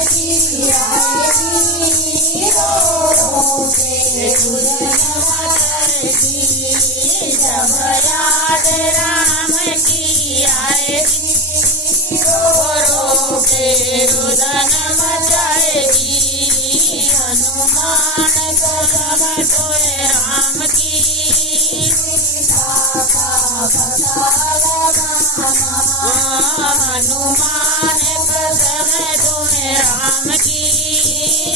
की आएगी, रो रो के रुदन मचाएगी। जब याद राम की आएगी, रो रो के रुदन मचाएगी। हनुमान कसम सोए राम की, सीता का पता लगाना। हनुमान कसम सोए राम की,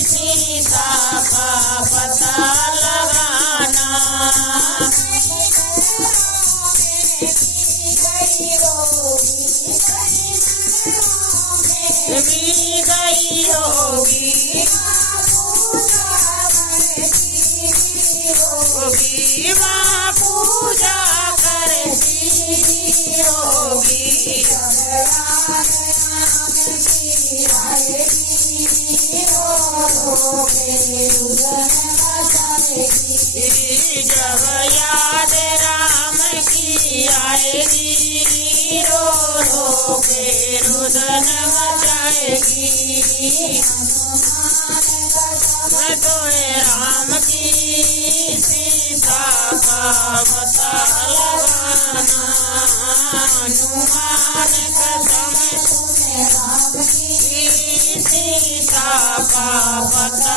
सीता का पता लगाना। भी गई होगी, होगी माँ पूजा करती होगी। जब याद राम की आएगी, रो रो के रुदन मचाएगी। सोए राम की, सीता का पता लगाना। हनुमान कसम सोए राम की, सीता का पता